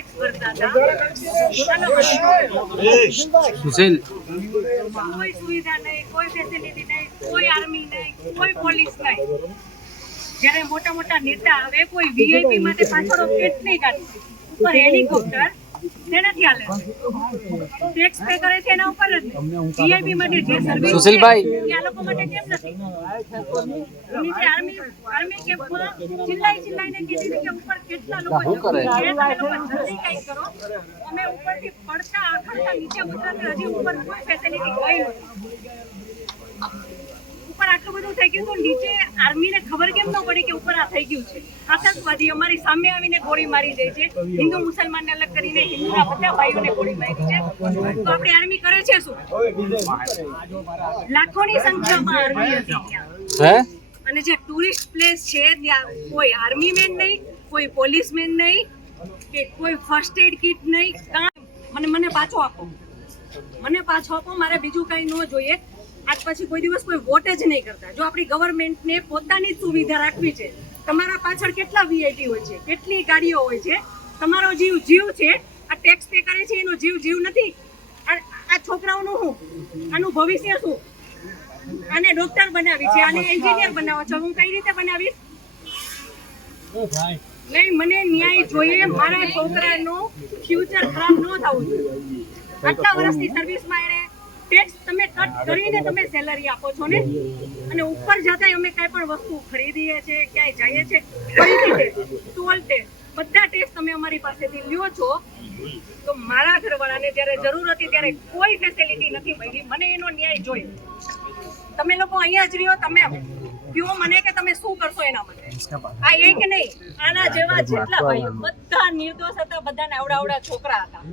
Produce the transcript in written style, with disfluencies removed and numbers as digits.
Tax ભરતા હતા, કોઈ સુવિધા નહીં, કોઈ ફેસિલિટી નહીં, કોઈ આર્મી નહીં, કોઈ પોલીસ નહીં. જ્યારે મોટા મોટા નેતા આવે કોઈ વીઆઈપી માટે પાછળ કેટલી ગાડી ઉપર હેલિકોપ્ટર તેનાથી હાલે ટેક્સ પે કરે છે એના ઉપર જ. વીઆઈપી માટે જે સર્વિસ સુશીલભાઈ આ લોકો માટે કેમ નથી? નીચે આર્મી કેમ્પમાં ચિલ્લાઈને કીધી કે ઉપર કેટલા લોકો કરે છે, તમે લોકો જલ્દી કંઈક કરો. અમે ઉપરથી પડતા આખડતા નીચે ઉતરતા હજી ઉપર કોઈ ફેસિલિટી ગઈ નથી. ઉપર આટલું બધું થઈ ગયું તો નીચે આર્મીને ખબર કેમ ન પડી કે ઉપર આ થઈ ગયું છે? આતંકવાદી અમારી સામે આવીને ગોળી મારી દે છે, હિન્દુ મુસલમાનને અલગ કરીને હિન્દુના બધા ભાઈઓને ગોળી મારી છે. તો આપણી આર્મી કરે છે શું? લાખોની સંખ્યામાં આર્મી હતી ત્યાં. અને જે ટુરિસ્ટ પ્લેસ છે ત્યાં કોઈ આર્મી મેન નહીં, કોઈ પોલીસ મેન નહીં, કે કોઈ ફર્સ્ટ એડ કિટ નહીં. મને પાછો આપો, મારે બીજું કંઈ ન જોઈએ. આજ પછી કોઈ દિવસ કોઈ વોટ જ નહીં કરતા. જો આપણી ગવર્મેન્ટને પોતાની સુવિધા રાખવી છે, તમારા પાછળ કેટલા વીઆઈપી હોય છે, કેટલી ગાડીઓ હોય છે, તમારો જીવ છે. આ ટેક્સ પે કરે છે એનો જીવ નથી. આ છોકરાઓનું શું? આનું ભવિષ્ય શું? આને ડોક્ટર બનાવી છે, આને એન્જિનિયર બનાવો છો, હું કઈ રીતે બનાવીશ? નહીં, મને ન્યાય જોઈએ. મારા છોકરાનું ફ્યુચર ખરાબ ન થવું જોઈએ. આટલા વર્ષની સર્વિસમાં એને ટેક્સ તમે કટ કરીને તમે સેલરી આપો છો ને, અને ઉપર જતા અમે કઈ પણ વસ્તુ ખરીદીએ છીએ, ક્યાંય જઈએ છીએ, ખરીદી ટોલ ટેક્સ બધા ટેક્સ તમે અમારી પાસેથી લ્યો છો. તો મારા ઘરવાળાને જ્યારે જરૂર હતી ત્યારે કોઈ ફેસિલિટી નથી મળી. મને એનો ન્યાય જોઈએ. તમે લોકો અહીંયા જ રહ્યો, તમે કહો મને કે તમે શું કરશો એના માટે. આ એક નહીં, આના જેવા જેટલા ભાઈઓ બધા નિર્દોષ હતા, બધાને આવડા છોકરા હતા.